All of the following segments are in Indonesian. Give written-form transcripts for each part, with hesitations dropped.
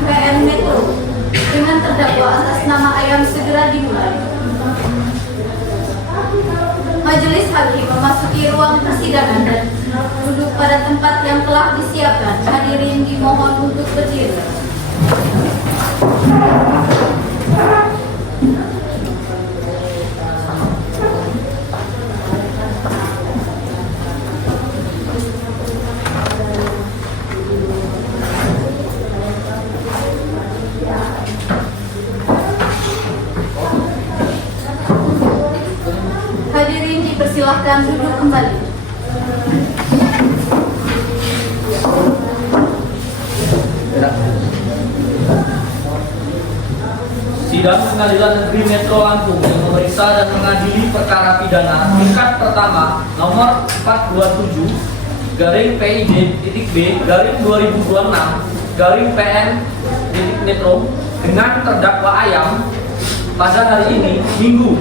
PN Metro dengan terdakwa atas nama Ayam segera dimulai. Majelis Hakim memasuki ruang persidangan dan duduk pada tempat yang telah disiapkan. Hadirin dimohon untuk berdiri. Hadirin dipersilahkan duduk kembali. Sidang Pengadilan Negeri Metro Lampung yang memeriksa dan mengadili perkara pidana tingkat pertama nomor 427 garing PID.B garing 2026 garing PN Metro dengan terdakwa Ayam pada hari ini Minggu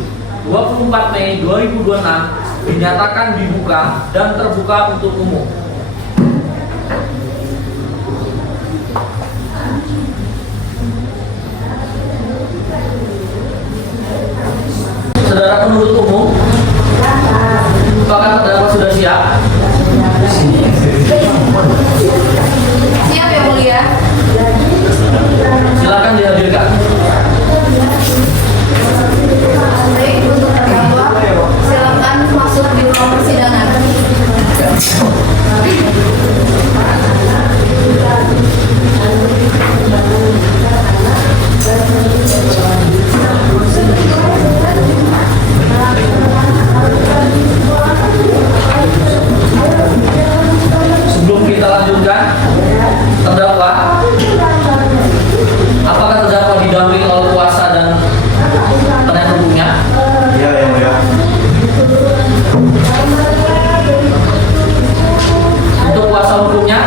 24 Mei 2026 dinyatakan dibuka dan terbuka untuk umum. Saudara penuntut umum, apakah terdakwa sudah siap? Siap yang mulia. Silakan dihadirkan. Baik, untuk terdakwa, silakan masuk di ruang persidangan. Sebelum kita lanjutkan, terdakwa, apakah terdakwa didampingi oleh kuasa dan penasihat hukumnya? Iya, yang mulia. Untuk kuasa hukumnya,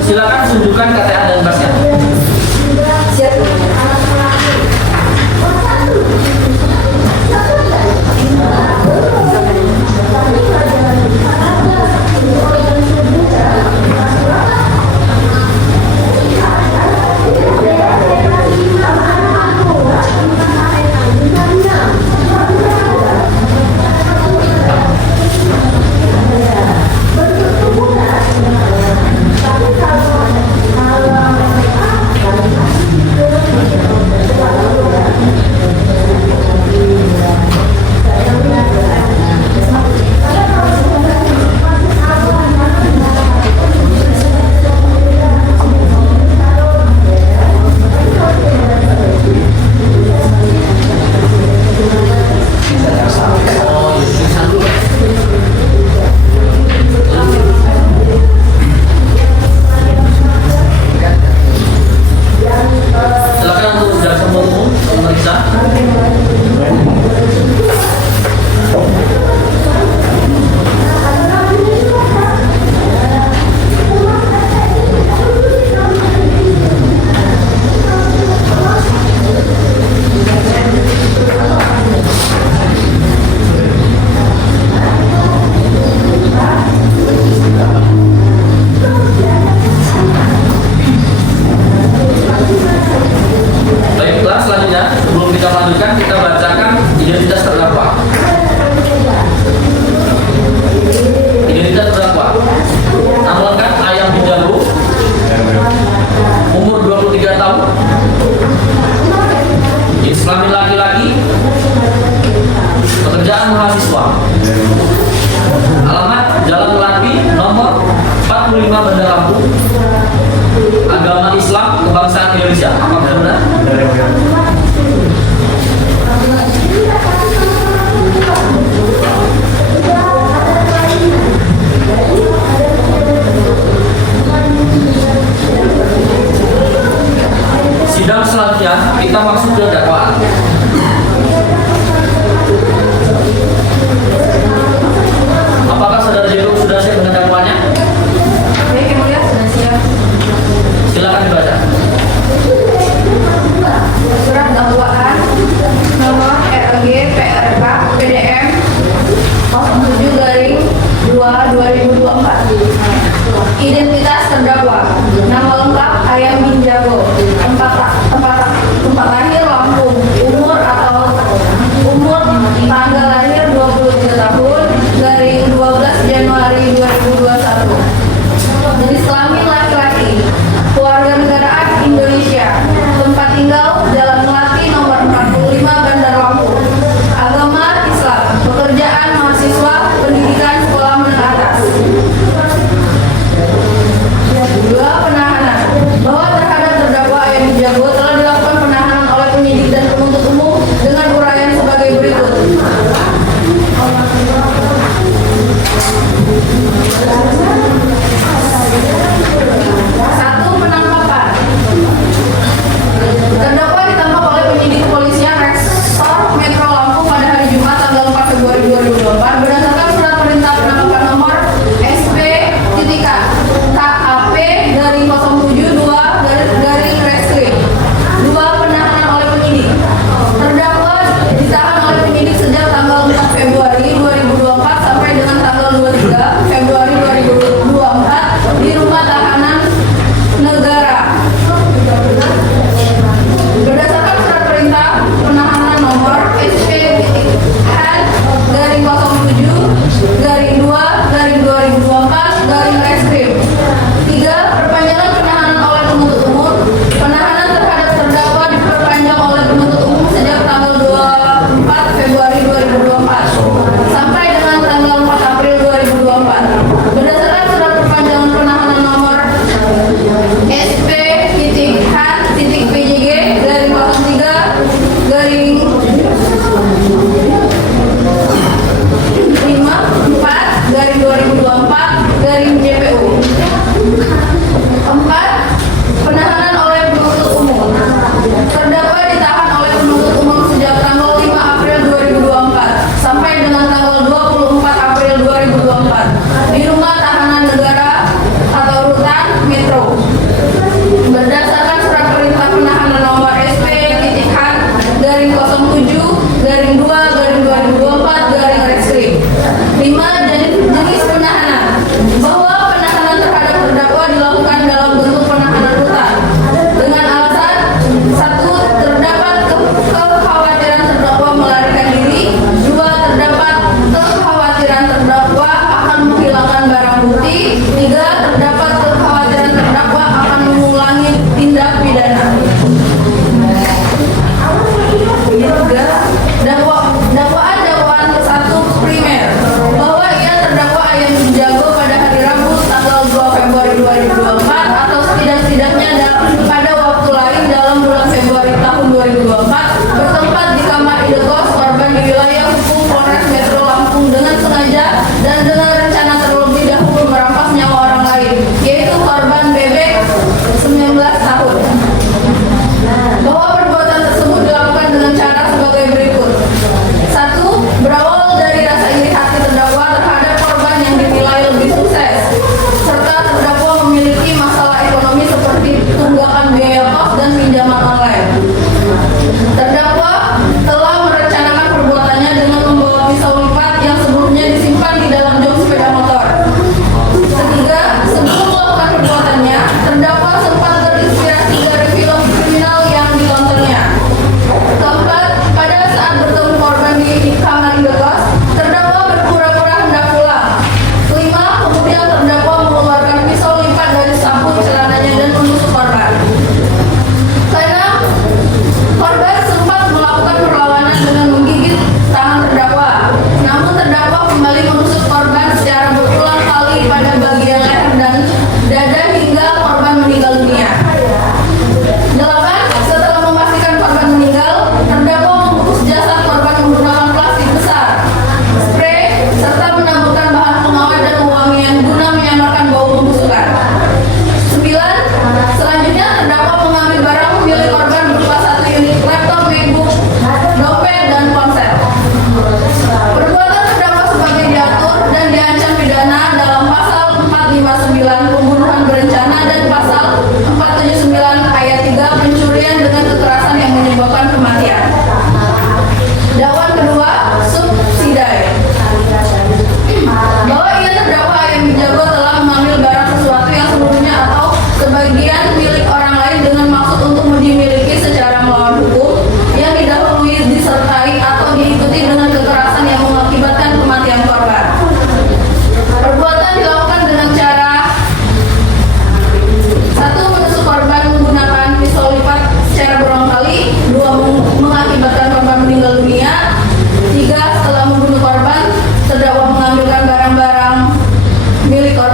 silakan tunjukkan KTA dan berkasnya. Siap. Silakan untuk jaksa penuntut umum memeriksa. Baiklah, selanjutnya sebelum kita lanjutkan, kita bacakan identitas terdakwa. Identitas terdakwa. Nama lengkap Ayam Bijago, umur 23 tahun, jenis kelamin laki-laki, pekerjaan mahasiswa, alamat Jalan Melapi nomor 45 Bandar Lampung, agama Islam, kebangsaan Indonesia. Apakah benar? Benar, yang mulia. Sidang selanjutnya kita masuk ke dakwaan. Apakah saudara Jero sudah siap dengan dakwaannya? Baik yang mulia, sudah siap. Silakan dibaca. Surat dakwaan nomor RG PRK PDM 07/2/2024 Identitas terdakwa: nama lengkap Ayam bin Jago, tempat lahir Lampung, umur tanggal lahir 23 tahun, garing 12 Januari 2021. Jenis kelamin laki-laki, keluarga negaraan Indonesia, tempat tinggal Jalan Melati nomor 45 Bandar Lampung, agama Islam, pekerjaan mahasiswa pendidikan sekolah menengah atas. 2. Penahanan. Bahwa terhadap terdakwa Ayam bin Jago telah dilakukan penahanan oleh penyidik dan penuntut umum dengan uraian sebagai berikut.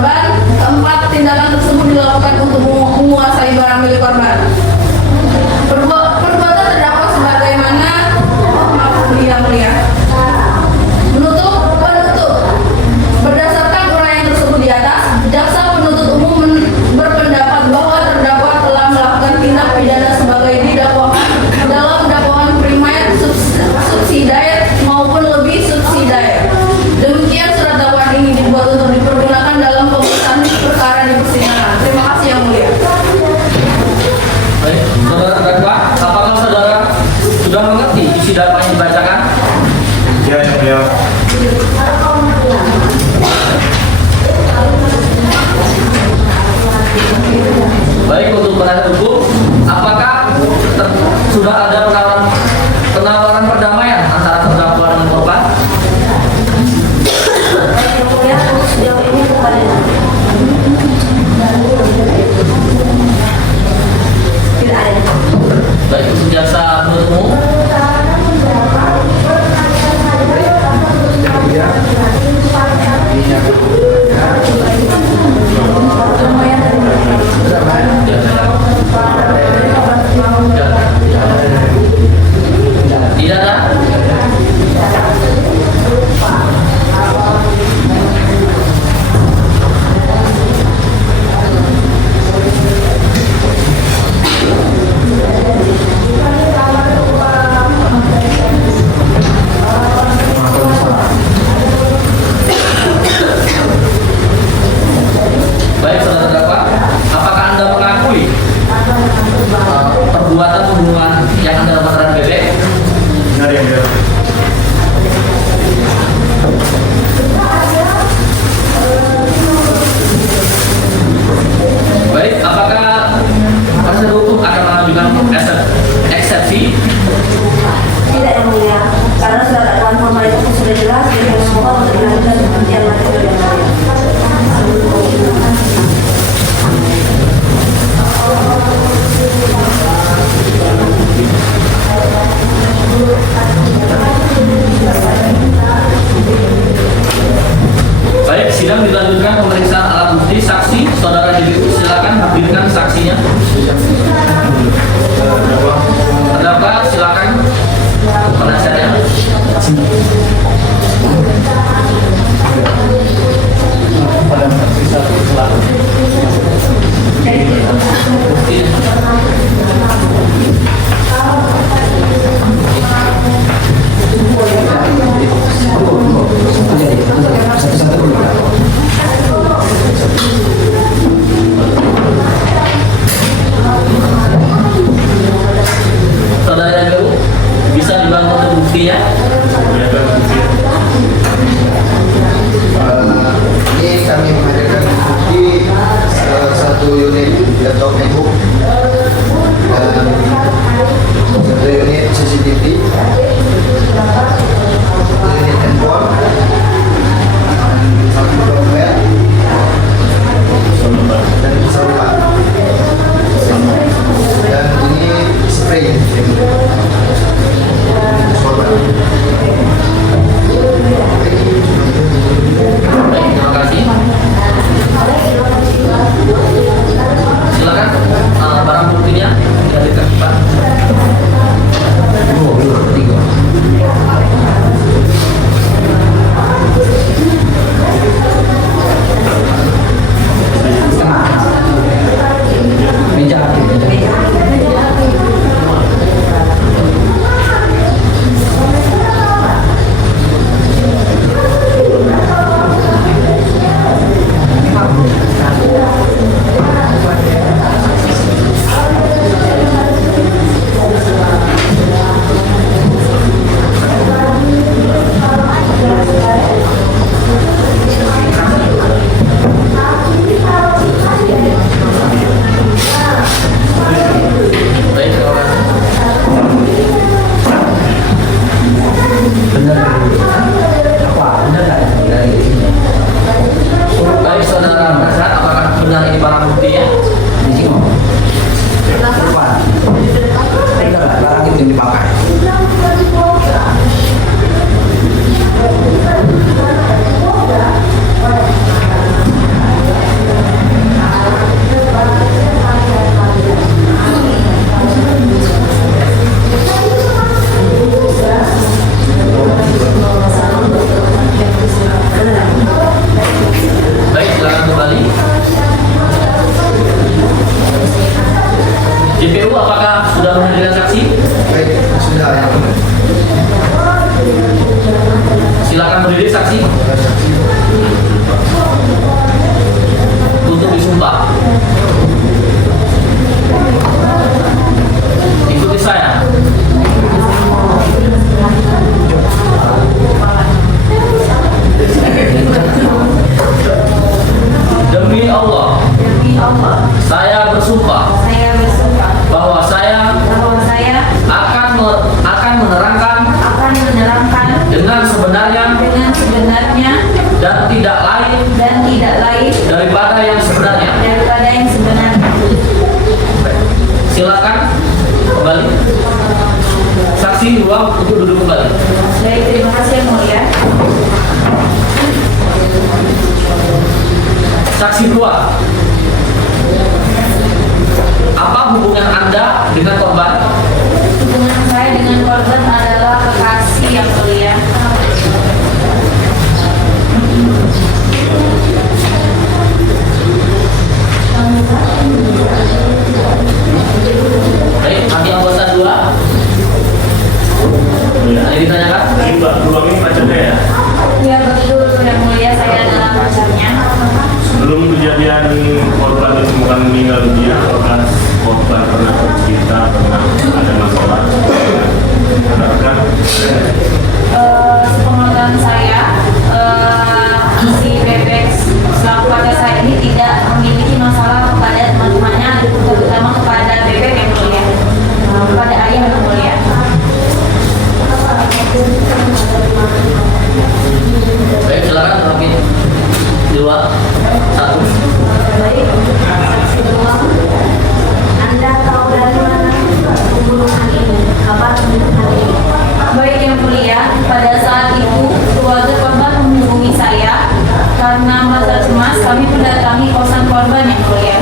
korban. Keempat, tindakan tersebut dilakukan untuk menguasai barang milik korban. Perbuatan terdakwa sebagaimana yang mulia. Penutup. Berdasarkan uraian tersebut di atas, jaksa penuntut umum berpendapat bahwa terdakwa telah melakukan tindak pidana sebagai didakwakan dalam dakwaan primer, subsidiar maupun lebih subsidiar. Demikian surat dakwaan ini dibuat untuk dipergunakan dalam pemeriksaan perkara di persidangan. Terima kasih yang mulia. Baik, saudara terdakwa, apakah saudara sudah mengerti isi dakwaan yang dibacakan? Ya, yang mulia. Baik, untuk penasihat hukum, apakah sudah ada penawaran perdamaian antara terdakwa dengan korban? Yang mulia, sejauh ini kepada tidak ada. Baik, untuk jaksa penuntut umum. Tidak ada. Baik, saudara terdakwa, apakah Anda mengakui perbuatan pembunuhan yang Anda lakukan terhadap bebek? Benar yang mulia. Baik, apakah penasihat hukum akan mengajukan eksepsi? Tidak yang mulia, karena surat dakwaan formal itu sudah jelas dan semua untuk dilakukan penghentian material yang mulia. Baik, sidang dilanjutkan pemeriksaan alat bukti saksi. Saudara JBU, silakan hadirkan saksinya. Terdakwa, silakan penasihatnya. Saudara JBU, bisa dibangun untuk buktinya. Ya, menghadirkan saksi? Baik, sudah yang mulia. Silakan berdiri saksi Saksi. untuk disumpah. Ikuti saya. Demi Allah, Demi Allah, saya bersumpah saya bersumpah bahwa saya bahwa saya akan menerangkan akan menerangkan dengan sebenarnya dengan sebenarnya dan tidak lain daripada yang sebenarnya. daripada yang sebenarnya. Silakan kembali. Saksi ruang untuk duduk kembali. Baik, terima kasih yang mulia. Saksi dua. Apa hubungan Anda dengan korban? Hubungan saya dengan korban adalah kekasih yang mulia. Baik, hakim anggota dua. Ada ditanyakan? Ini Mbak Beruang ini pacarnya ya? Ya betul yang mulia, saya adalah pacarnya. Sebelum kejadian korban ditemukan meninggal dunia, apakah korban pernah bercerita, pernah ada masalah? Rekan? Sepengetahuan saya, si Bebek selaku pacar saya ini tidak memiliki masalah kepada teman-temannya, terutama kepada Bebek yang mulia, kepada ayah yang mulia. Baik, silakan hakim dua satu. Baik, saksi dua. Anda tahu dari mana pembunuhan ini? Kabar pembunuhan ini? Baik yang mulia, pada saat itu keluarga korban menghubungi saya karena merasa cemas. Kami mendatangi kosan korban yang mulia.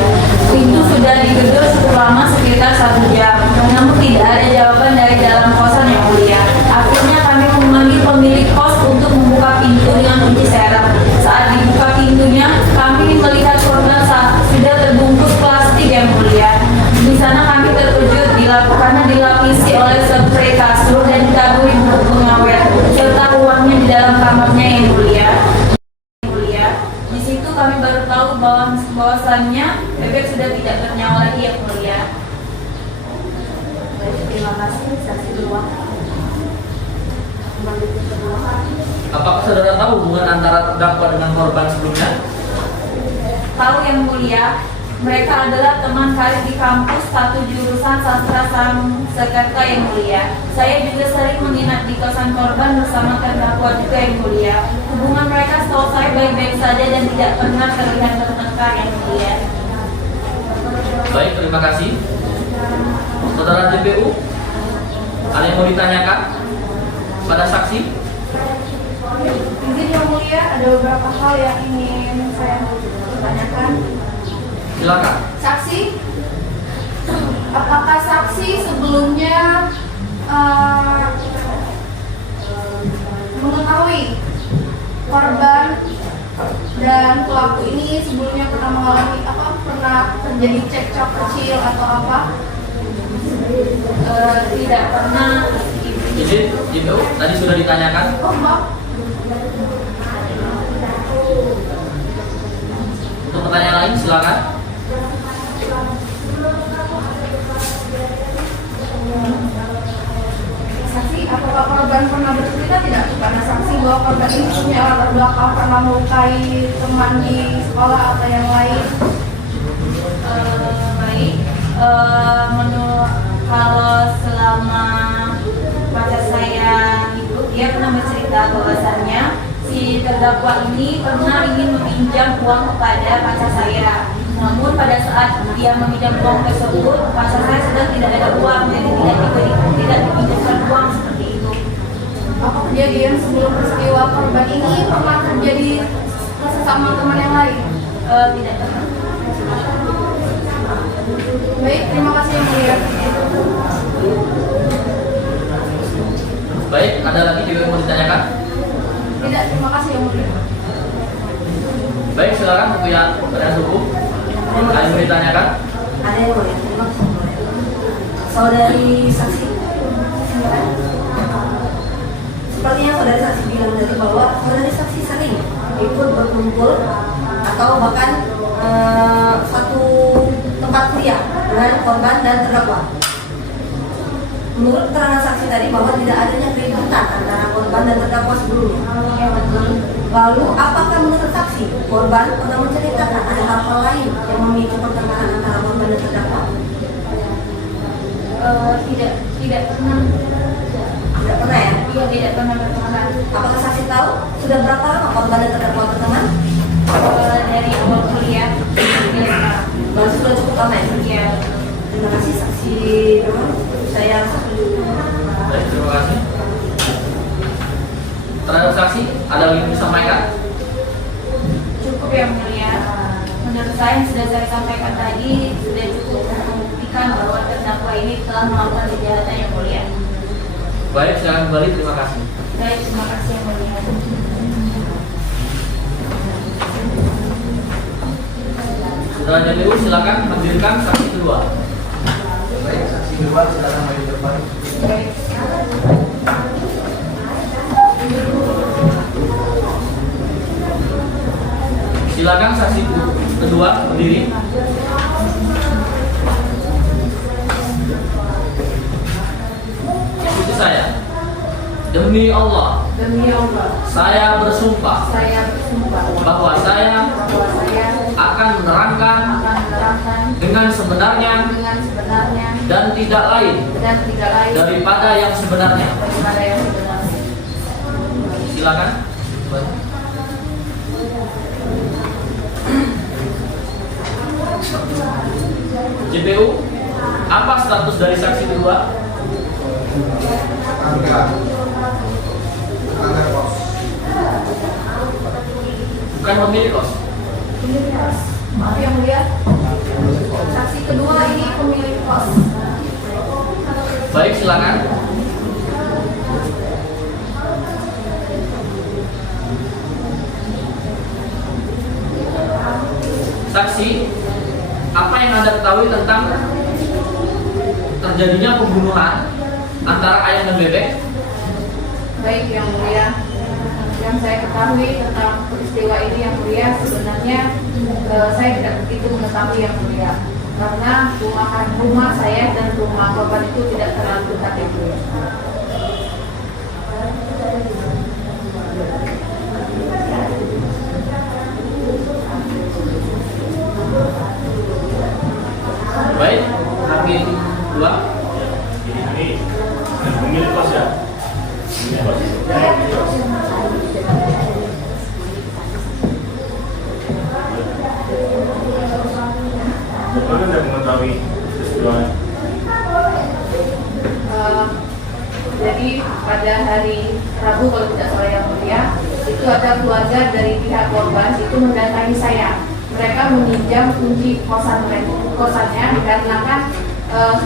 Pintu sudah digedor cukup lama, sekitar 1 jam. Namun tidak ada jawaban dari dalam kosan yang mulia. Akhirnya kami memanggil pemilik kos untuk membuka pintu dengan kunci serep. Saat dibuka pintunya, kami melihat korban sudah terbungkus plastik yang mulia. Di sana kami terkejut karena dilapisi oleh spray kasur dan ditaburi bubuk pengawet serta uangnya di dalam kamarnya yang mulia. Di situ kami baru tahu bahwasannya Bebek sudah tidak bernyawa lagi yang mulia. Baik, terima kasih saksi dua. Apakah saudara tahu hubungan antara terdakwa dengan korban sebelumnya? Tahu yang mulia, mereka adalah teman karib di kampus satu jurusan sastra Sanskerta yang mulia. Saya juga sering menginap di kosan korban bersama terdakwa juga yang mulia. Hubungan mereka setahu saya baik-baik saja dan tidak pernah terlihat bertengkar yang mulia. Baik, terima kasih. Saudara DPU, ada yang mau ditanyakan pada saksi? Izin yang mulia, ada beberapa hal yang ingin saya tanyakan. Silakan. Saksi, apakah saksi sebelumnya mengetahui korban dan pelaku ini sebelumnya pernah mengalami pernah terjadi cekcok kecil atau apa? Tidak pernah. Izin, DPU, tadi sudah ditanyakan. Oh, Mbak. Untuk pertanyaan lain, silakan. Saksi, apakah korban pernah bercerita tidak karena saksi bahwa korban ini punya latar belakang pernah melukai teman di sekolah atau yang lain? Baik, menurut kalau selama pacar saya itu dia pernah bercerita bahwasannya si terdakwa ini pernah ingin meminjam uang kepada pacar saya. Namun pada saat dia meminjam uang tersebut, pacar saya sedang tidak ada uang, jadi tidak dipinjamkan uang seperti itu. Apa kejadian sebelum peristiwa korban ini pernah terjadi sesama teman yang lain? Tidak pernah. Baik, terima kasih yang mulia. Baik, ada lagi juga yang mau ditanyakan? Tidak, terima kasih yang mulia. Baik, silakan penasihat hukum. Ada yang mau ditanyakan? Ada yang mulia, terima kasih. Saudari saksi, sepertinya saudari saksi bilang tadi bahwa saudari saksi sering ikut berkumpul atau bahkan satu tempat kuliah dengan korban dan terdakwa. Menurut keterangan saksi tadi bahwa tidak adanya keributan antara korban dan terdakwa sebelumnya. Lalu apakah menurut saksi korban pernah menceritakan ada hal-hal lain yang memicu pertengkaran antara korban dan terdakwa? Tidak pernah. Tidak pernah ya? Iya, tidak pernah bertengkar. Apakah saksi tahu sudah berapa lama korban dan terdakwa berteman? Dari awal kuliah Berarti sudah cukup lama ya? Iya. Terima kasih saksi. Saya Baik, terima kasih. Terhadap saksi, ada lagi yang disampaikan? Cukup yang mulia. Menurut saya yang sudah saya sampaikan tadi sudah cukup untuk membuktikan bahwa terdakwa ini telah melakukan kejahatan yang mulia. Baik, silakan kembali. Terima kasih. Baik, terima kasih yang mulia. Saudara Jamilu, silakan hadirkan saksi kedua. Baik, saksi kedua silakan maju ke depan. Baik. Silakan saksi kedua berdiri. Ikuti saya. Demi Allah, Demi Allah, saya bersumpah saya bersumpah bahwa saya bahwa saya akan menerangkan akan menerangkan dengan sebenarnya dengan sebenarnya dan tidak lain dan tidak lain daripada yang sebenarnya. daripada yang sebenarnya. Silakan. JPU, apa status dari saksi kedua? Angga. Angga kos. Bukan pemilik kos. Maaf yang mulia, saksi kedua ini pemilik kos. Baik, silakan. Saksi, apa yang Anda ketahui tentang terjadinya pembunuhan antara ayam dan bebek? Baik yang mulia, yang saya ketahui tentang peristiwa ini yang mulia sebenarnya saya tidak begitu mengetahui yang mulia, karena rumah saya dan rumah korban itu tidak terlalu dekat yang mulia. Baik, hakim dua. Ini pemilik kos ya? Pemilik kos. Bagaimana Anda mengetahui peristiwa? Jadi pada hari Rabu kalau tidak salah yang mulia, itu ada keluarga dari pihak korban itu mendatangi saya. Mereka meminjam kunci kosannya dikarenakan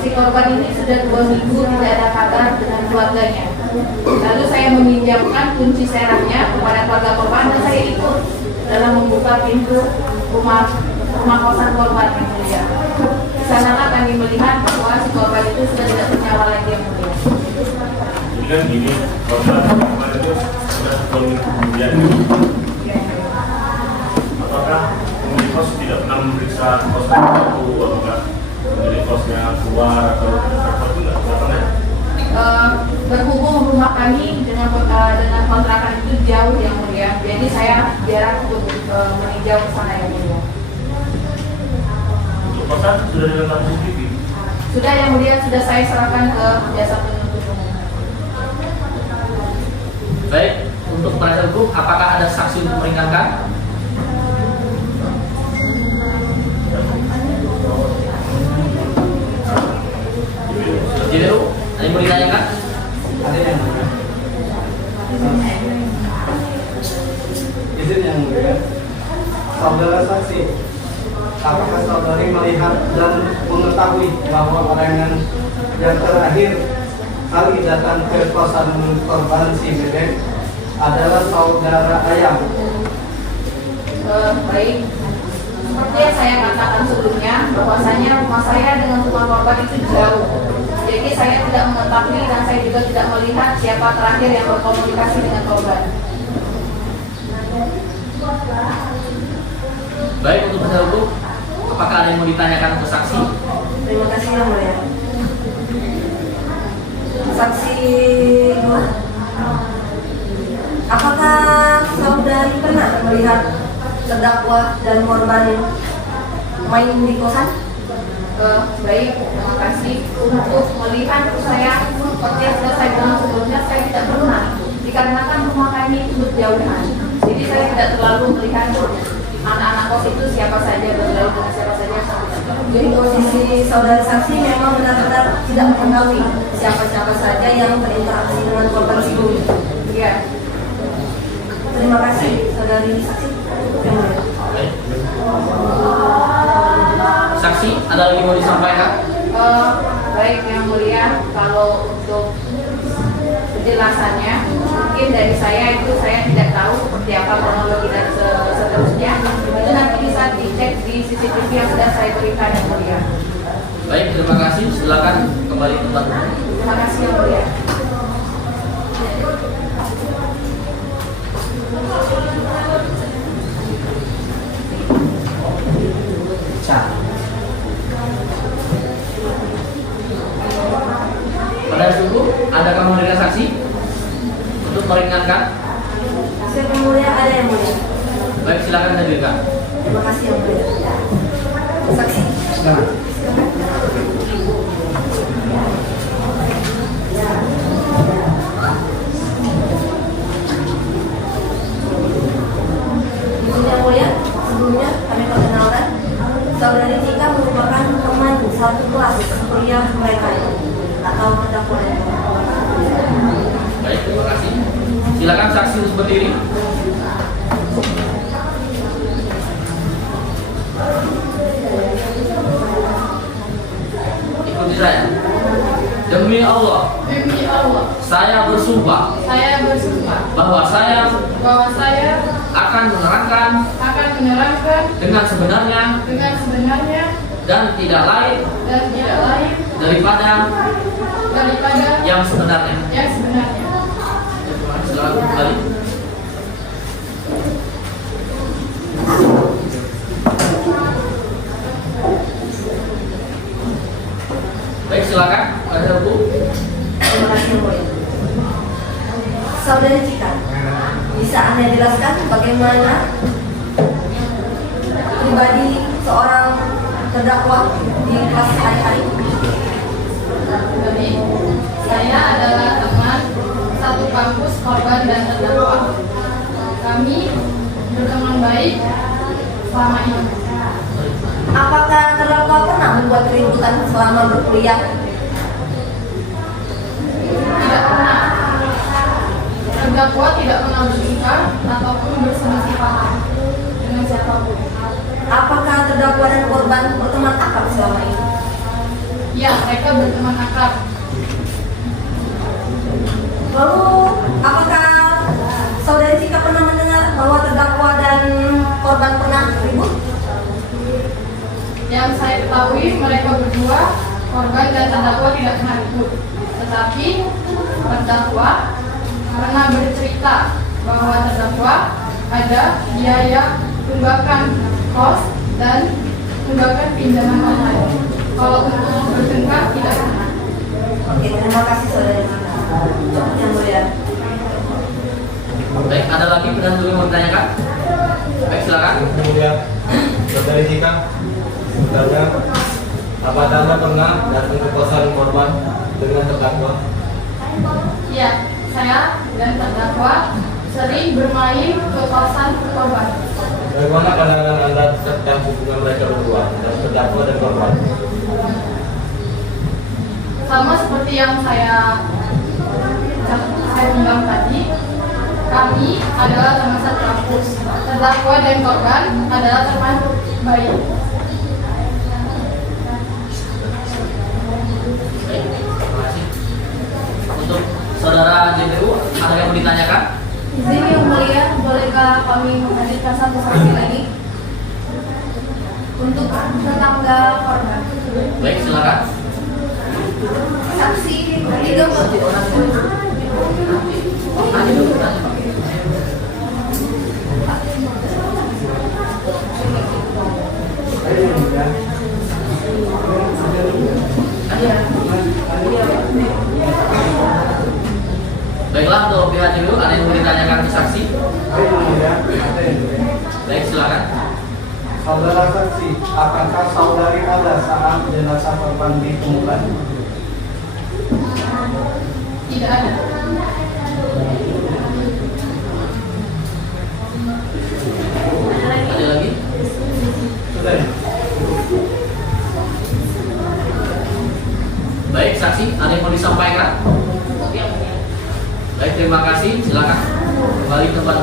si korban ini sudah 2 minggu tidak ada kabar dengan keluarganya. Lalu saya meminjamkan kunci serangnya kepada keluarga korban dan saya ikut dalam membuka pintu rumah kosan korban yang mulia. Di sanalah kami melihat bahwa si korban itu sudah tidak bernyawa lagi yang mulia. Jadi kan gini, korban itu sudah 2 minggu kemudian. Apakah pemilik kos tidak pernah memeriksa kosnya itu? Apakah pemilik kosnya keluar atau apa itu nggak pernah? Berhubung rumah kami dengan kontrakan itu jauh yang mulia, jadi saya jarang untuk meninjau ke sana yang mulia. Untuk kosan sudah direkam CCTV? Sudah yang mulia, sudah saya serahkan ke jasa penuntut umum. Baik, untuk penasihat hukum, apakah ada saksi untuk meringankan? JPU, ada yang mau ditanyakan? Ada yang mulia. Izin yang mulia. Saudara saksi, apakah saudari melihat dan mengetahui bahwa orang yang terakhir kali datang ke kosan korban si bebek adalah saudara ayam? Baik, seperti yang saya katakan sebelumnya, bahwasanya rumah saya dengan rumah korban itu jauh. saya tidak mengetahui dan saya juga tidak melihat siapa terakhir yang berkomunikasi dengan korban. Baik, untuk penasihat hukum, apakah ada yang mau ditanyakan untuk saksi? Terima kasih Yang Mulia. Saksi 2. Apakah saudari pernah melihat terdakwa dan korban main di kosan? Baik, terima kasih. Untuk melihat saya, seperti yang sudah saya bilang sebelumnya, saya tidak pernah, dikarenakan rumah kami itu berjauhan. Jadi saya tidak terlalu melihat anak-anak kos itu siapa saja, bergaul dengan siapa saja. Jadi posisi saudari saksi memang benar-benar tidak mengetahui siapa-siapa saja yang berinteraksi dengan korban sebelumnya. Iya. Terima kasih saudari saksi. Yang Mulia. Baik. Saksi, ada lagi mau disampaikan? Baik, Yang Mulia, kalau untuk penjelasannya, mungkin dari saya itu saya tidak tahu seperti apa kronologi dan seterusnya. Itu nanti bisa dicek di CCTV yang sudah saya berikan, Yang Mulia. Baik, terima kasih. Silakan kembali ke tempat. Terima kasih, Yang Mulia. Pada suku, adakah memberikan saksi untuk meringankan? Yang Mulia, ada Yang Mulia. Baik, silakan hadirkan. Terima kasih Yang Mulia. Saksi. Izin Yang Mulia, sebelumnya kami perkenalkan saudari Cika merupakan teman satu kelas kuliah mereka atau terdakwa. Baik, terima kasih. Silakan saksi untuk berdiri. Ikuti saya. Demi Allah, Demi Allah, saya bersumpah saya bersumpah bahwa saya bahwa saya akan menerangkan akan menerangkan dengan sebenarnya dengan sebenarnya dan tidak lain daripada yang sebenarnya. yang sebenarnya. Silakan kembali. Baik, silakan. Ada Bu. Terima kasih Yang Mulia. Saudari Cika, bisa Anda jelaskan bagaimana pribadi seorang terdakwa di kelas hari-hari? Jadi, saya adalah teman satu kampus korban dan terdakwa. Kami berteman baik selama ini. Apakah terdakwa pernah membuat keributan selama berkuliah? Tidak pernah. Terdakwa tidak pernah bertengkar ataupun berselisih paham dengan siapapun. Apakah terdakwa dan korban berteman akrab selama ini? Ya, mereka berteman akrab. Lalu, apakah saudari Cika pernah mendengar bahwa terdakwa dan korban pernah ribut? Yang saya ketahui mereka berdua, korban dan terdakwa tidak pernah ribut. Tetapi terdakwa pernah bercerita bahwa terdakwa ada biaya tunggakan kos dan tunggakan pinjaman online. Kalau untuk bertengkar tidak pernah. Oke, terima kasih saudari Cika. Yang Mulia. Baik, ada lagi penasihat yang mau ditanyakan? Baik, silakan. Kemudian saudari Cika, sebenarnya apakah Anda pernah datang ke kosan korban dengan terdakwa? Ya, saya dan terdakwa sering bermain ke kosan korban. Bagaimana pandangan Anda tentang hubungan mereka berdua, dan terdakwa dan korban? Sama seperti yang saya bilang tadi, kami adalah teman satu kampus. Terdakwa dan korban adalah teman baik. Baik, terima kasih. Untuk saudara JPU, ada yang mau ditanyakan? Izin Yang Mulia, bolehkah kami menghadirkan satu saksi lagi untuk tetangga korban? Baik, silakan. Saksi ketiga berarti orang Baiklah, untuk pihak dulu ada yang mau ditanyakan ke saksi? Baik, silakan. Saudara saksi, apakah saudari ada saat jenazah korban ditemukan? tidak ada. Ada lagi? Sudah. Baik, saksi, ada yang mau disampaikan? Baik, terima kasih. Silakan kembali ke tempat.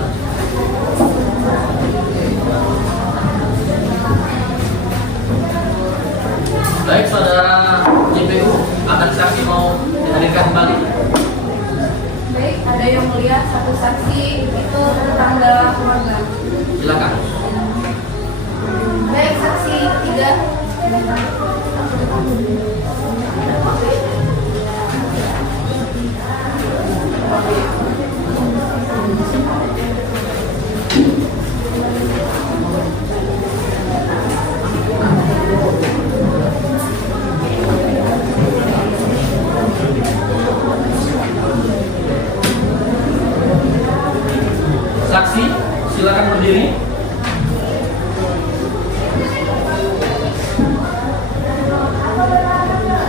Baik, saudara JPU, akan saksi mau dihadirkan kembali? Baik, ada yang melihat satu saksi itu tetangga keluarga. Silakan. Baik, saksi ketiga. Saksi, silakan berdiri.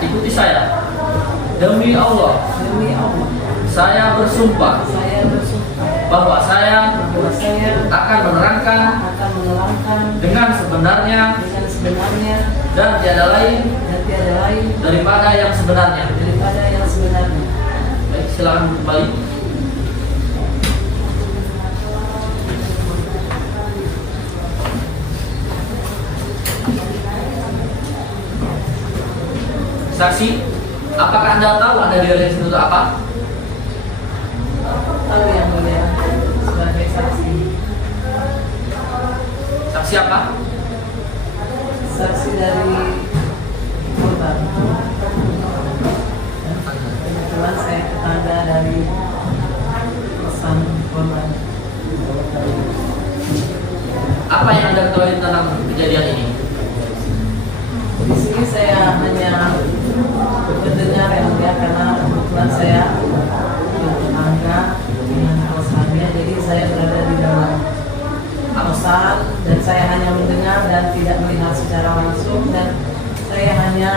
Ikuti saya. Demi Allah, saya bersumpah bahwa saya akan menerangkan dengan sebenarnya dan tiada lain daripada yang sebenarnya. Baik, silakan kembali. Saksi, apakah Anda tahu Anda dilihat itu apa? Tahu yang mulia, sebagai saksi. Saksi apa? Saksi dari korban. Dan kebetulan saya tetangga dari kosan korban. Apa yang Anda ketahui tentang kejadian ini? Di sini saya hanya mendengar yang mulia karena kebetulan saya bertetangga dengan kosannya, jadi saya berada di dalam kosan dan saya hanya mendengar dan tidak melihat secara langsung, dan saya hanya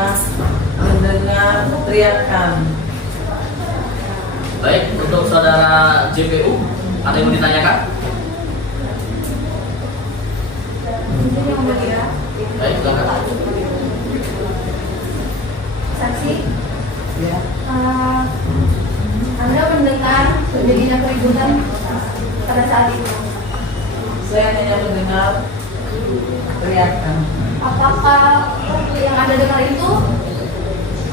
mendengar teriakan. Baik, untuk saudara JPU, ada yang mau ditanyakan? Yang mulia. Baik, silakan. Saksi, Ya, Anda mendengar terjadinya keributan pada saat itu. saya hanya mendengar teriakan. Apakah yang Anda dengar itu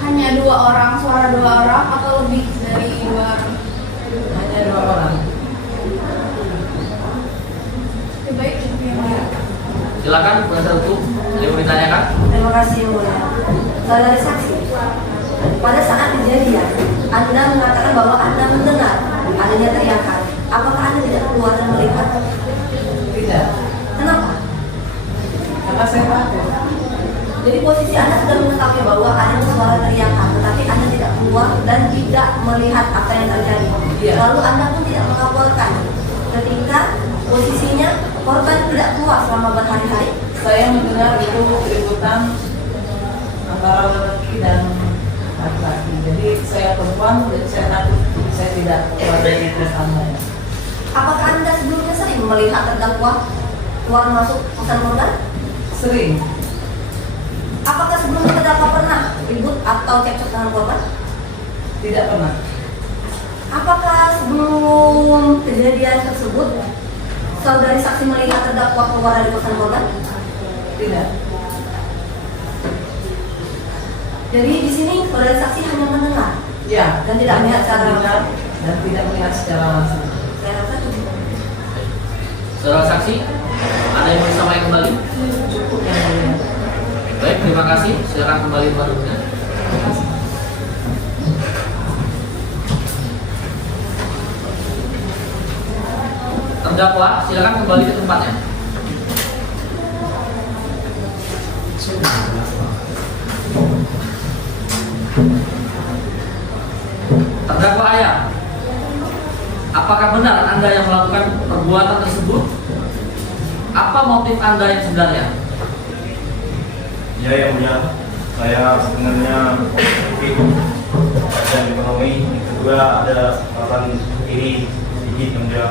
hanya dua orang, suara dua orang, atau lebih dari dua orang? Hanya 2 orang. Oke, baik, yang mulia. Silakan, penasihat hukum, ada yang mau ditanyakan? Terima kasih yang mulia. Saudara saksi, pada saat kejadian, Anda mengatakan bahwa Anda mendengar adanya teriakan. Apakah Anda tidak keluar dan melihat? Tidak, Kenapa? karena saya takut. Jadi posisi Anda sudah mengetahui bahwa ada suara teriakan, tetapi Anda tidak keluar dan tidak melihat apa yang terjadi. Iya. Lalu Anda pun tidak melaporkan ketika posisinya korban tidak keluar selama berhari-hari. Saya mendengar itu keributan antara lelaki dan laki-laki. Jadi saya perempuan, jadi saya takut. Saya tidak keluar dari kosan saya. Apakah Anda sebelumnya sering melihat terdakwa keluar masuk kosan korban? Sering. Apakah sebelumnya terdakwa pernah ribut atau cekcok dengan korban? Tidak pernah. Apakah sebelum kejadian tersebut saudari saksi melihat terdakwa keluar dari kosan korban? Tidak. Jadi di sini saudari saksi hanya mendengar. Ya, Dan tidak melihat secara mendengar dan tidak melihat secara langsung. Saya rasa cukup. Saudara saksi, ada yang mau disampaikan kembali? Cukup yang mulia. Baik, terima kasih. Silakan kembali ke tempat duduknya. terdakwa silakan kembali ke tempatnya. Terdakwa ayah, apakah benar Anda yang melakukan perbuatan tersebut? Apa motif Anda yang sebenarnya? Ya yang mulia, saya sebenarnya hidup dan ekonomi, kedua ada alasan iri sedikit yang mulia.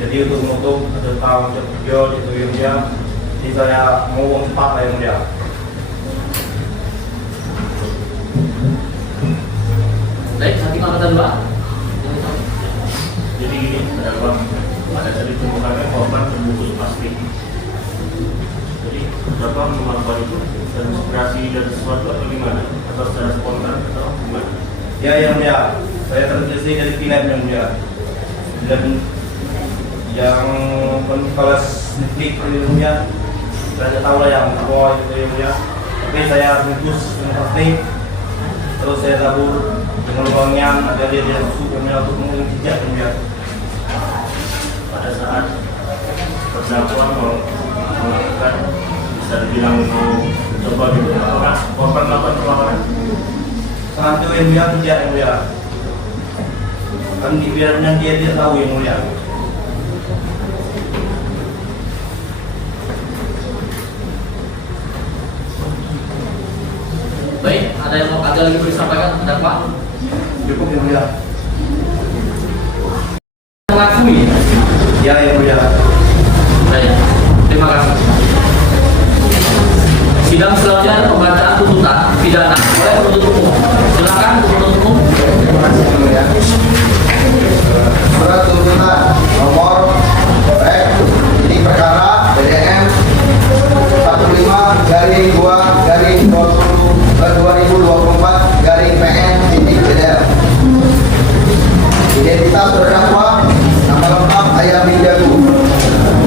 Jadi untuk menutup ada tahun kerja itu yang mulia, jadi saya mau uang cepat yang mulia. Baik, hakim angkatan 2. Jadi gini, pada saat ditemukannya korban terbungkus plastik. Jadi berapa melakukan itu terinspirasi dari sesuatu atau gimana? Atau secara spontan atau gimana? Ya yang mulia, saya terinspirasi dari film yang mulia. Dan yang kalau Netflix yang mulia, saya tahu lah yang apa itu yang mulia. Tapi saya bungkus dengan plastik, terus saya tabur dengan lubangnya agar dia masuk untuk mengulang jejak yang mulia. Pada saat terdakwa melakukan, bisa dibilang mau coba gitu, apakah korban melakukan perlawanan? Saat itu yang mulia tidak yang mulia. Kan dibiarkan dia tahu yang mulia. Baik, ada lagi boleh disampaikan terdakwa? Cukup yang mulia. Mengakui. Ya yang mulia. Baik, terima kasih. Sidang selanjutnya adalah pembacaan tuntutan pidana oleh penuntut umum. Silakan penuntut umum. Terima kasih yang mulia. Surat tuntutan nomor ini perkara BDM 45-2-2024-PN Identitas terdakwa, nama lengkap Ayam Bindagu,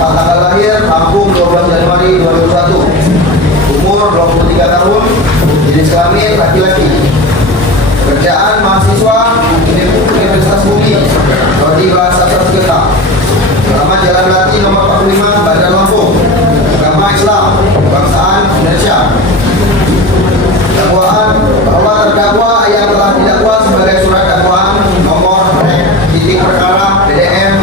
tanggal lahir Lampung 12 Januari 2001, umur 23 tahun, jenis kelamin laki-laki, pekerjaan mahasiswa Universitas Bumi, prodi bahasa Sanskerta, alamat Jalan Melati nomor 45 Bandar Lampung, agama Islam, kebangsaan Indonesia. Dakwaan bahwa terdakwa yang telah didakwa sebagai surat dakwaan nomor titik perkara BDM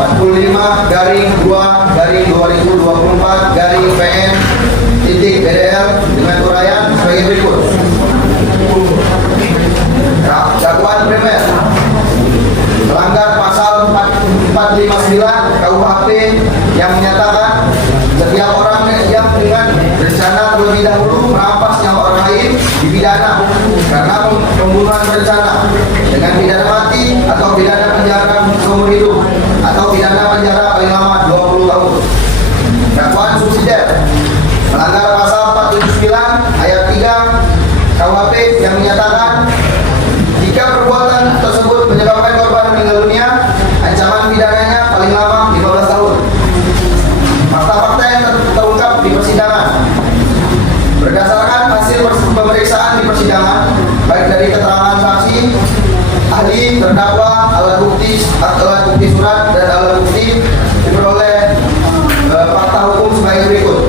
45-2-2024-PN titik BDL dengan uraian sebagai berikut. Dakwaan primer melanggar pasal 459 KUHP yang menyatakan setiap orang yang dengan berencana terlebih dahulu merampas nyawa orang lain dipidana karena pembunuhan berencana dengan pidana mati atau pidana penjara seumur hidup atau pidana penjara paling lama 20 tahun. Dakwaan subsidiar melanggar pasal 479 ayat 3 KUHP yang menyatakan jika perbuatan tersebut menyebabkan korban meninggal dunia, ancaman pidananya paling lama 15 tahun. Fakta-fakta yang terungkap di persidangan berdasarkan hasil pemeriksaan di persidangan, baik dari keterangan saksi, ahli, terdakwa, alat bukti surat dan alat bukti diperoleh fakta hukum sebagai berikut.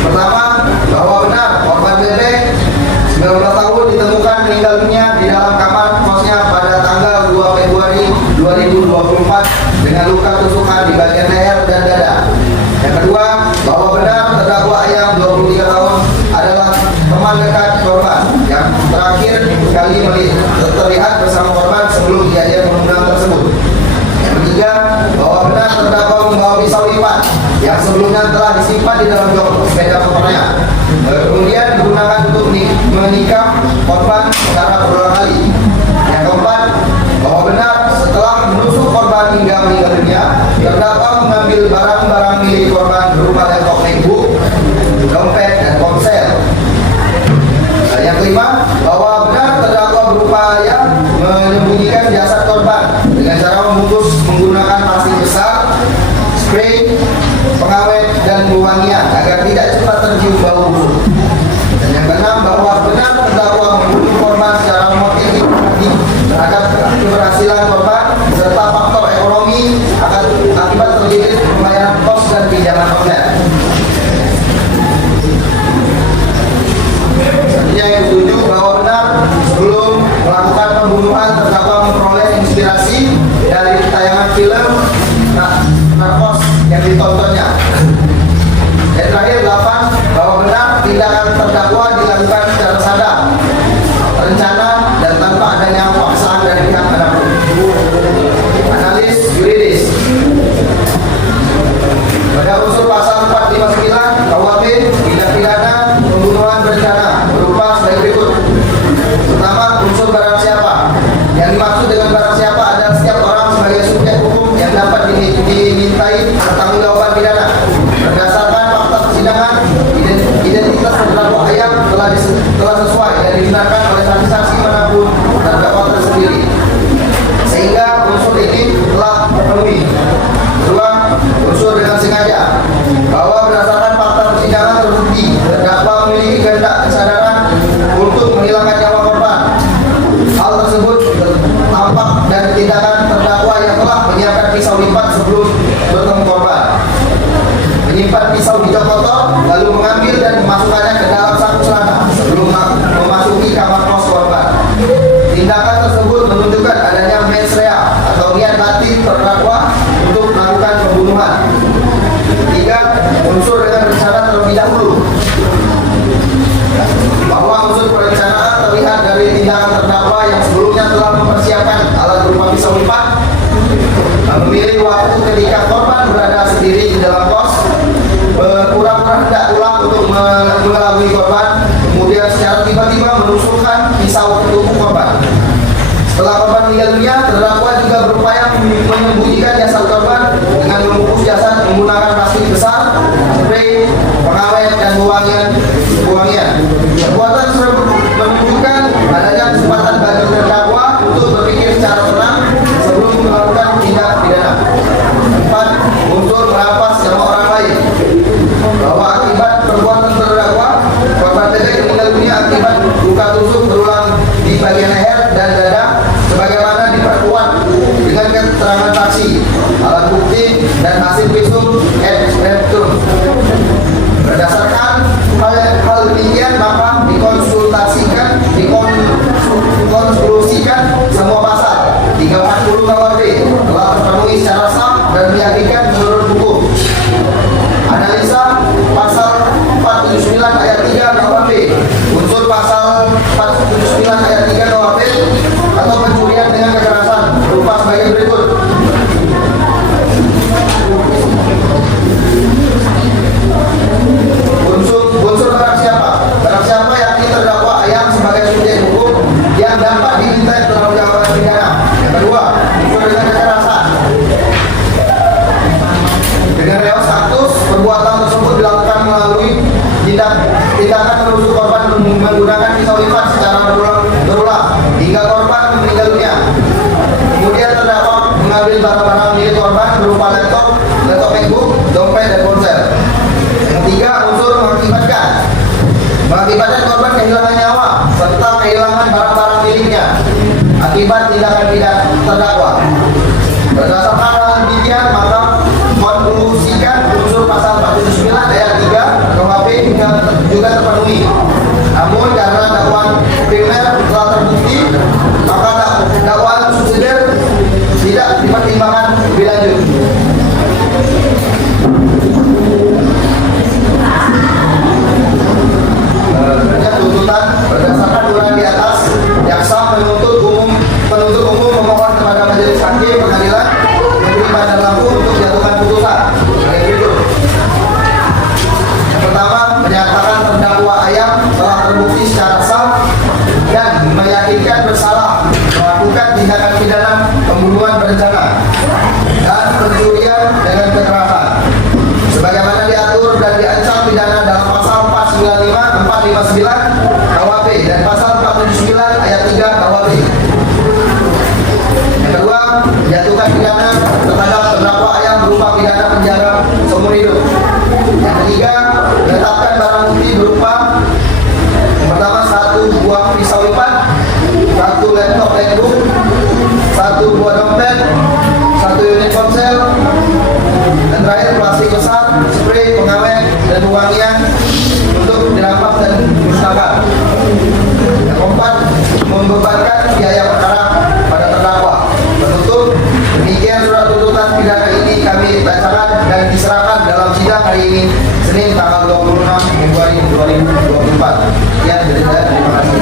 Pertama, bahwa benar korban BB 19 tahun ditemukan meninggal dunia di dalam kamar kosnya pada tanggal 2 Februari 2024 dengan luka tusukan di bagian leher dan dada. Yang kedua, bahwa benar terdakwa Ayam 23 tahun adalah teman dekat korban yang terakhir kali terlihat bersama korban sebelum kejadian pembunuhan tersebut. Yang ketiga, bahwa benar terdakwa membawa pisau lipat yang sebelumnya telah disimpan di dalam jok sepeda motornya, kemudian digunakan untuk menikam korban secara berulang kali. Yang keempat, bahwa benar setelah menusuk korban hingga meninggal dunia, terdakwa mengambil barang-barang milik korban berupa laptop MacBook, dompet, dan ponsel. Yang kelima, bahwa benar terdakwa berupaya menyembunyikan jasad korban dengan cara membungkus menggunakan plastik besar, spray, pengawet, dan wangian agar tidak cepat tercium bau busuk. Dan yang keenam, bahwa benar terdakwa membunuh korban secara motif terhadap keberhasilan pinjaman online. Yang ketujuh, bahwa benar sebelum melakukan pembunuhan terdakwa memperoleh inspirasi dari tayangan film Narcos yang ditontonnya. Dan terakhir 8, bahwa benar tindakan terdakwa dilakukan secara sadar, terencana, dan tanpa adanya paksaan dari pihak manapun. Analis yuridis. Pada unsur pasal 459 KUHP tindak pidana pembunuhan berencana berupa sebagai berikut. Pertama, unsur barang siapa. Yang dimaksud dengan barang siapa adalah setiap orang sebagai subjek hukum yang dapat dimintai pertanggungjawaban pidana. Berdasarkan fakta persidangan, identitas terdakwa ayam telah sesuai dan dibenarkan oleh saksi-saksi manapun terdakwa tersendiri, sehingga unsur ini telah terpenuhi. Kedua, unsur dengan sengaja, bahwa berdasarkan fakta persidangan terbukti terdakwa memiliki kehendak kesadaran untuk menghilangkan nyawa korban. Hal tersebut tampak dari tindakan terdakwa yang telah menyiapkan pisau lipat sebelum bertemu korban, menyimpan pisau di jok motor, lalu mengambil dan memasukkannya ke dalam saku celana sebelum memasuki kamar kos korban. Tindakan tersebut menunjukkan adanya mens rea atau niat batin terdakwa untuk melakukan pembunuhan. 3, unsur dengan rencana terlebih dahulu, bahwa unsur perencanaan terlihat dari tindakan terdakwa yang sebelumnya telah mempersiapkan alat berupa pisau lipat, memilih waktu ketika korban berada sendiri di dalam kos, berpura-pura hendak pulang untuk mengelabui korban, kemudian secara tiba-tiba menusukkan pisau ke tubuh korban. Setelah korban meninggal dunia, terdakwa juga berupaya menyembunyikan jasad korban dengan membungkus jasad menggunakan plastik besar, spray, pengawet, dan buangan. Perbuatan tersebut menunjukkan adanya kesempatan bagi terdakwa untuk berpikir secara tenang sebelum melakukan tindak pidana. 4, unsur merampas nyawa orang lain, bahwa akibat perbuatan terdakwa korban Bebek meninggal dunia akibat luka tusuk berulang di bagian leher dan dada, sebagaimana diperkuat dengan keterangan saksi, alat bukti, dan hasil visum et reptum. Berdasarkan hal demikian, maka dikonklusikan semua pasal 340 KUHP telah terpenuhi secara sah dan meyakinkan menurut hukum. Analisa pasal 479 ayat 3 KUHP, unsur pasal 479 ayat 3 KUHP atau pencurian dengan kekerasan berupa sebagai berikut. Unsur barang siapa. Barang siapa yakni terdakwa ayam sebagai subjek hukum yang dapat dimintai pertanggungjawaban pidana. Yang kedua, unsur dengan kekerasan. Dengan reos status, perbuatan tersebut dilakukan melalui tindakan menusuk korban menggunakan pisau lipat secara berulang hingga korban meninggal dunia. Kemudian terdakwa mengambil barang-barang milik korban berupa laptop MacBook, dompet, dan ponsel. Yang tiga, unsur mengakibatkan korban kehilangan nyawa serta kehilangan barang-barang miliknya akibat tindakan pidana terdakwa. Berdasarkan hal demikian, maka konklusikan unsur pasal 479 ayat 3 KUHP juga terpenuhi. Namun karena dakwaan primer telah terbukti, maka dakwaan subsidiar tidak dipertimbangkan lebih lanjut. Tuntutan berdasarkan uraian di atas, jaksa penuntut umum memohon kepada majelis hakim pengadilan negeri Bandar Lampung untuk jatuhkan putusan sebagai berikut. Yang pertama, menyatakan terdakwa ayam telah terbukti secara sah dan meyakinkan bersalah melakukan tindakan pidana pembunuhan berencana dan pencurian dengan kekerasan, sebagaimana diatur dan diancam pidana dalam pasal 459 KUHP dan pasal 479 ayat 3 KUHP. Yang kedua, jatuhkan pidana terhadap terdakwa ayam berupa pidana penjara seumur hidup. Yang ketiga, menetapkan barang bukti berupa pertama 1 buah pisau lipat, 1 laptop MacBook, 1 buah dompet, 1 unit ponsel, dan yang terakhir plastik besar, spray, pengawet, dan pewangian untuk dirampas dan dimusnahkan. Yang keempat, membebankan biaya perkara pada terdakwa. Penutup, demikian surat tuntutan pidana ini kami bacakan dan diserahkan dalam sidang hari ini, Senin tanggal 26 Februari 2024. Sekian dari saya, terima kasih.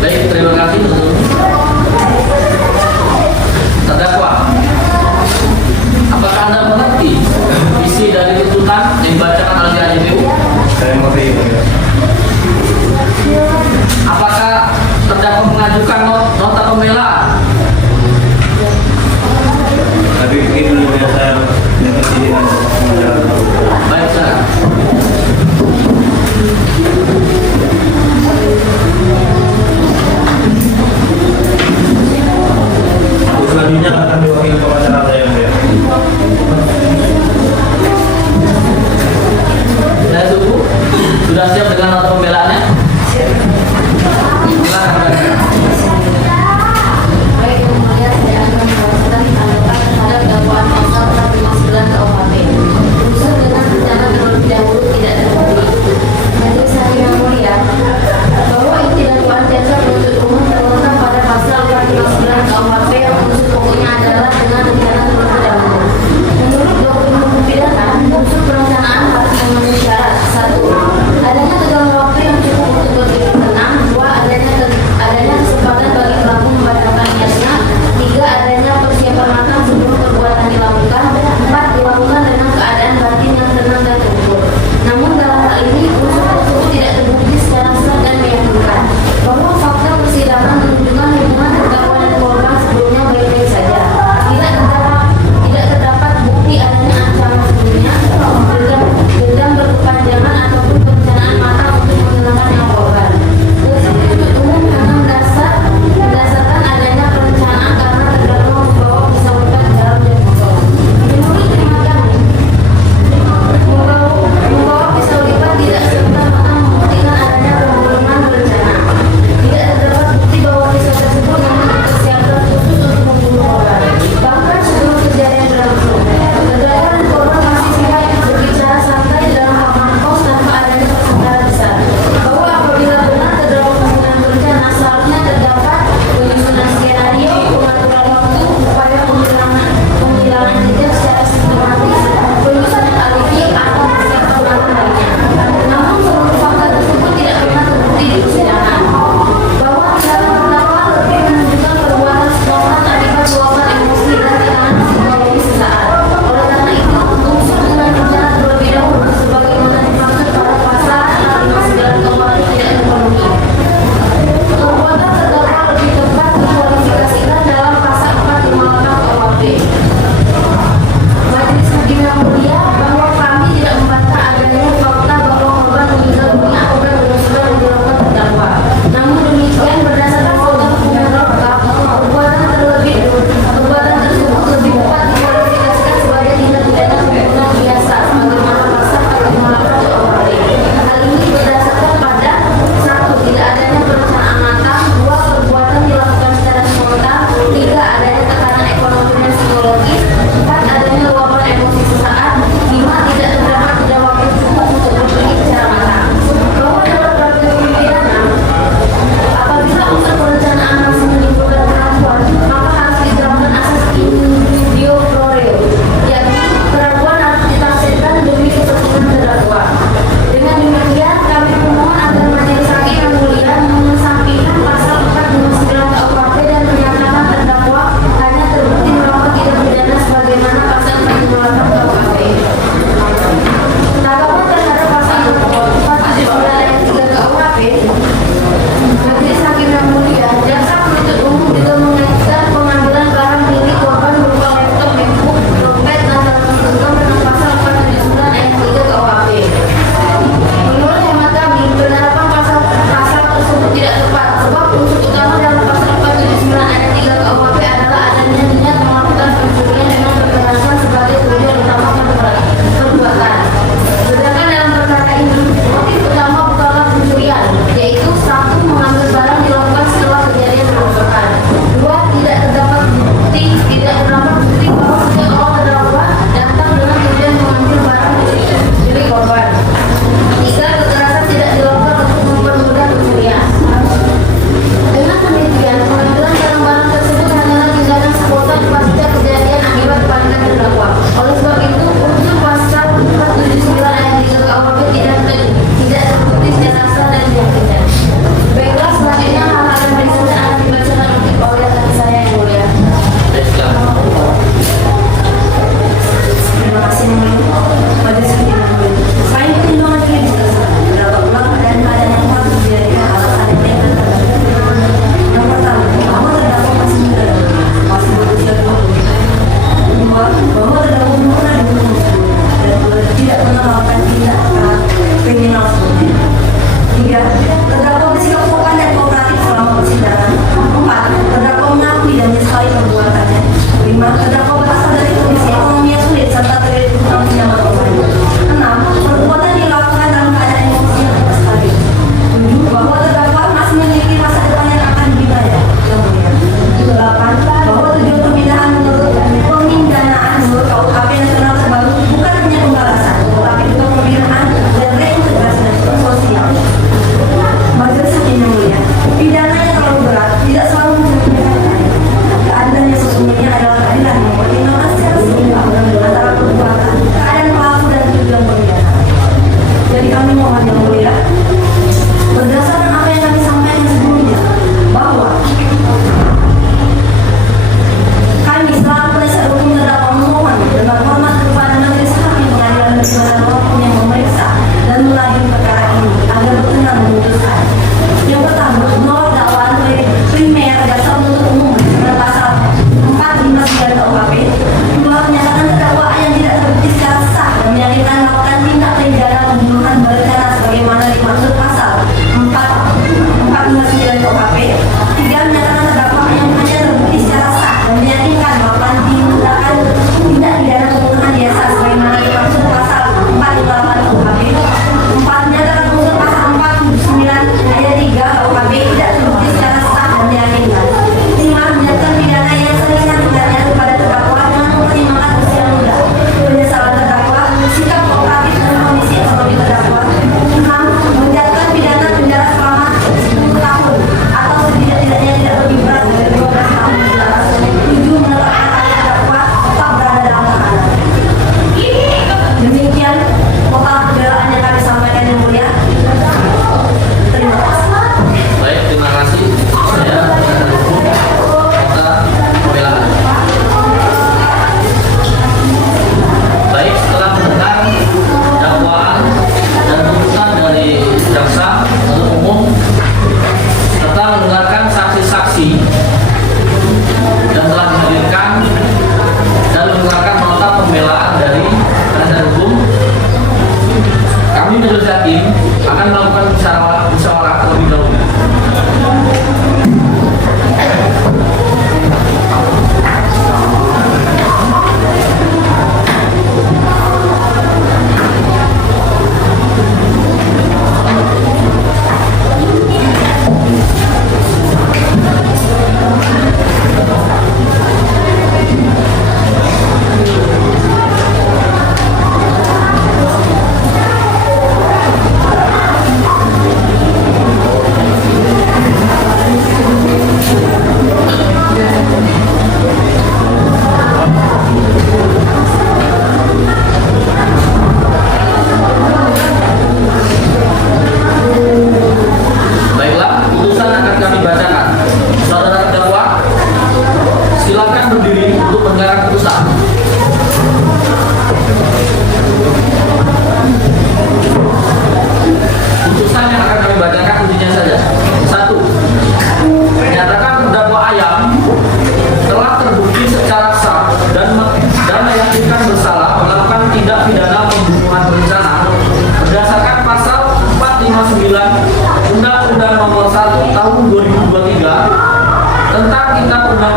Baik, terima kasih. Terdakwa, apakah Anda mengerti isi dari tuntutan yang dibacakan oleh JPU? Saya mengerti yang mulia. Apakah terdakwa mengajukan nota pembelaan? Tapi ini dulu ya saya mengerti dengan Baik, sir. selanjutnya akan diwakili pengacara saya yang mulia. Saya tunggu. Sudah siap dengan nota pembelaannya? Silakan.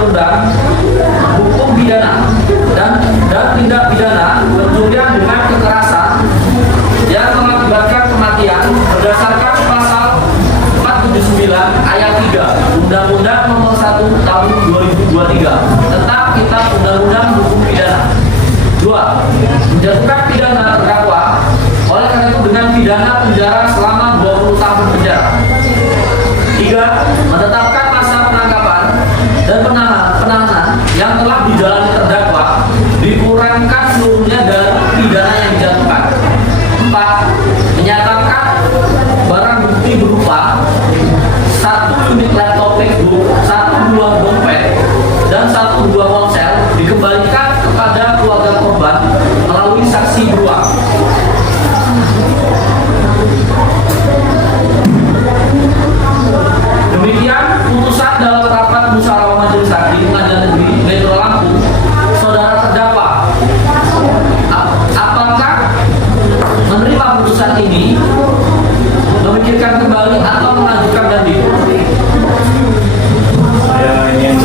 undang-undang hukum pidana dan tindak pidana pencurian dengan kekerasan yang mengakibatkan kematian berdasarkan pasal 479 ayat 3 Undang-Undang Nomor 1 Tahun 2023 tentang Kitab Undang-Undang Hukum Pidana. 2. Menjatuhkan pidana terdakwa oleh karena itu dengan pidana penjara selama 20 tahun penjara. 3. Menetapkan masa penangkapan dan penahanan yang telah dijalani terdakwa dikurangkan seluruhnya dari pidana yang dijatuhkan. 4. Menyatakan barang bukti berupa 1 unit laptop MacBook, 1 buah dompet, dan 1 buah ponsel dikembalikan kepada keluarga korban melalui saksi beruang. Demikian putusan dalam rapat musyawarah majelis hakim Pengadilan Negeri Metro Lampung, saudara terdakwa. Apakah menerima putusan ini, memikirkan kembali atau mengajukan banding? Saya ingin